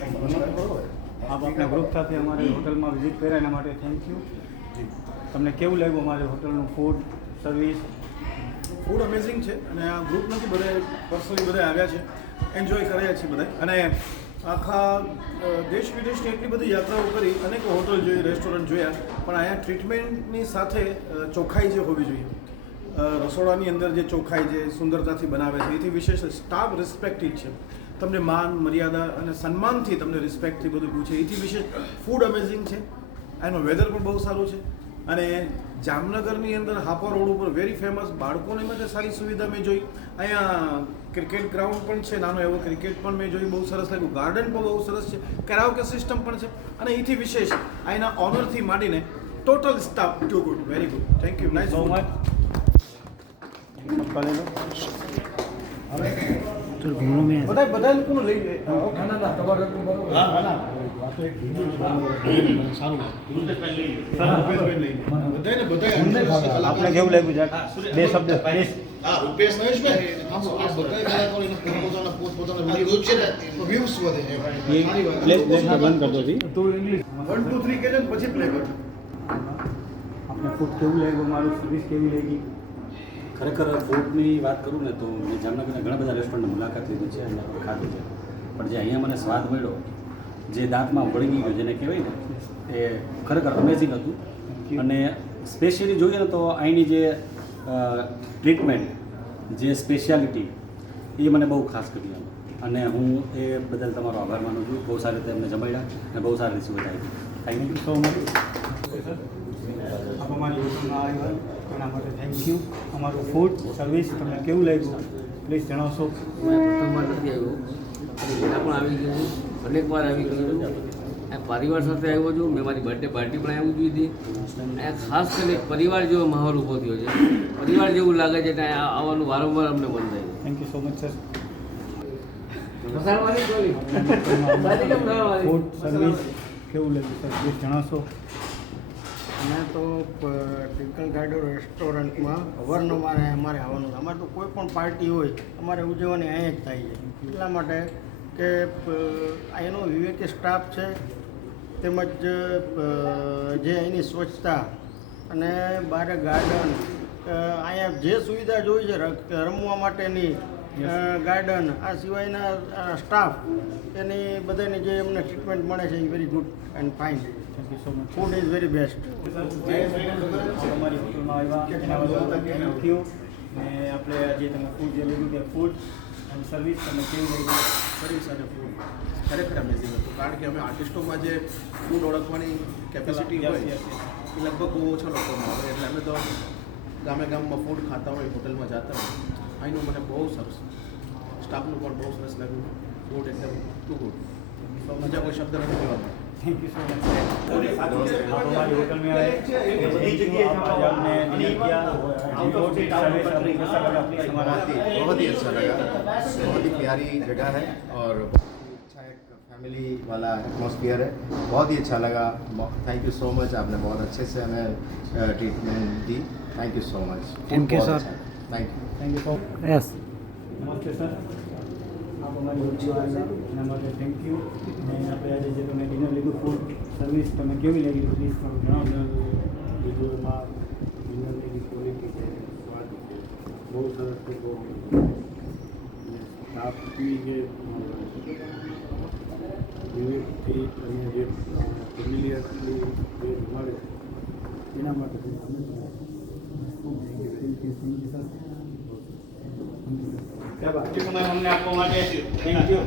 આપ આપણા ગ્રુપ સાથે અમારી હોટલમાં વિઝિટ કર્યા એના માટે થેન્ક યુ. તમને કેવું લાગ્યું અમારી હોટલનું ફૂડ સર્વિસ? ફૂડ અમેઝિંગ છે અને આ ગ્રુપ નથી, બધા પર્સનલી બધા આવ્યા છે, એન્જોય કર્યા છે બધા. અને આખા દેશ વિદેશની એટલી બધી યાત્રાઓ કરી, અનેક હોટલ જોઈ, રેસ્ટોરન્ટ જોયા, પણ અહીંયા ટ્રીટમેન્ટની સાથે ચોખ્ખાઈ જે હોવી જોઈએ, રસોડાની અંદર જે ચોખ્ખાઈ જે સુંદરતાથી બનાવે છે એથી વિશેષ સ્ટાફ રિસ્પેક્ટેડ છે. તમને માન મર્યાદા અને સન્માનથી તમને રિસ્પેક્ટથી બધું પૂછે, એથી વિશેષ ફૂડ અમેઝિંગ છે. એનું વેધર પણ બહુ સારું છે. અને જામનગરની અંદર હાપા રોડ ઉપર વેરી ફેમસ બાળકોને માટે સારી સુવિધા મેં જોઈ. અહીંયા ક્રિકેટ ગ્રાઉન્ડ પણ છે, નાનો એવો ક્રિકેટ પણ મેં જોઈ, બહુ સરસ લાગ્યું. ગાર્ડન પણ બહુ સરસ છે, કેરાઓકે સિસ્ટમ પણ છે. અને એથી વિશેષ અહીંના ઓનરથી માંડીને total staff to good, very good. Thank you, nice so much. બધા લોકોનું લઈ લે. આપણે કેવું લાગ્યું જાત? બે શબ્દ રૂપેશ નરેશભાઈ બંધ કરતો હતી. તું ઇંગ્લિશ 1 2 3 કે પછી પ્લે કરજો. આપણે ફૂડ કેવું લાગ્યું, મારું સર્વિસ કેવી લાગી? ખરેખર ફૂડની વાત કરું ને તો મેં જામનગરના ઘણા બધા રેસ્ટોરન્ટની મુલાકાત લીધી છે અને ખાધું છે, પણ જે અહીંયા મને સ્વાદ મળ્યો, જે દાંતમાં વળગી ગયો જેને કહેવાય ને, એ ખરેખર અમેઝિંગ હતું. અને સ્પેશિયલી જોઈએ ને તો અહીંની જે ટ્રીટમેન્ટ, જે સ્પેશિયાલિટી, એ મને બહુ ખાસ કરી. અને હું એ બદલ તમારો આભાર માનું છું. બહુ સારી રીતે એમને જમાડ્યા અને બહુ સારી સુવિધા આપી. Thank you so much. આપ અમારી હોટલમાં આવ્યા એના માટે થેન્ક યુ. અમારું ફૂડ સર્વિસ તમને કેવું લાગ્યું પ્લીઝ જણાવશો? પ્રથમવાર નથી આવ્યો, પહેલાં પણ આવી ગયું, અનેક વાર આવી ગયું. પરિવાર સાથે આવ્યો છું, મેં મારી બર્થડે પાર્ટી પણ આવી જોઈ હતી. અહીંયા ખાસ કરીને પરિવાર જેવો માહોલ ઊભો થયો છે, પરિવાર જેવું લાગે છે કે અહીંયા આવવાનું વારંવાર અમને મન થાય છે. Thank you so much sir. Food service કેવું લાગ્યું સર પ્લીઝ જણાવશો? અમે તો ટ્વિંકલ ગાર્ડન રેસ્ટોરન્ટમાં અવારનવાર અમારે આવવાનું. અમારે તો કોઈ પણ પાર્ટી હોય અમારે ઉજવવાની અહીંયા જ થાય છે, એટલા માટે કે અહીંનો વિવેકી સ્ટાફ છે, તેમજ જે અહીંની સ્વચ્છતા અને બહાર ગાર્ડન, અહીંયા જે સુવિધા જોઈ છે રમવા માટેની ગાર્ડન, આ સિવાયના સ્ટાફ, એની બધાની જે અમને ટ્રીટમેન્ટ મળે છે એ very good and fine. Thank you so much. Food is very best. અમારી હોટલમાં આવ્યા એના બદલ થેન્ક યુ. ને આપણે જે તમે ફૂડ જે લીધું તે ફૂડ અને સર્વિસ તમે કેવી લાગી? સર્વિસ અને ફૂડ ખરેખર અમેઝિંગ હતું. કારણ કે અમે આર્ટિસ્ટોમાં જે ફૂડ ઓળખવાની કેપેસિટી હોય એ લગભગ બહુ ઓછા લોકોમાં હોય, એટલે અમે તો ગામે ગામમાં ફૂડ ખાતા હોય, હોટલમાં જતા હોય. અહીંનું મને બહુ સરસ, સ્ટાફનું પણ બહુ સરસ લાગ્યું. ફૂડ એકદમ ટુ ગુડ. બીજા કોઈ શબ્દ નથી કહેવામાં. Thank you so much. आप हमारी होटल में आए, बड़ी जगह आज आपने विजिट किया, बहुत ही कैसा लगा प्लीज हमारा? बहुत ही अच्छा लगा, बहुत ही प्यारी जगह है और अच्छा एक फैमिली वाला एटमॉस्फेयर है. बहुत ही अच्छा लगा. Thank you so much. आपने बहुत अच्छे से हमें treatment the. Thank you so much. Thank you sir. Thank you. Yes. नमस्ते सर. आप हमारी होटल में એના માટે થેન્ક યુ. અને આપણે આજે જે તમે ડિનર લીધું, ફૂડ સર્વિસ તમે કેવી લાગી પ્લીઝ થોડું જણાવો. ડિનરમાં ડિનરની ક્વોલિટી છે, સ્વાદ છે, બહુ સરસ છે. બહુ સ્ટાફની જે વિવેકથી અને જે ફેમિલિયરલી જે મળે એના માટે થેન્ક યુ સર. અમને આપવા માટે થેન્ક યુ.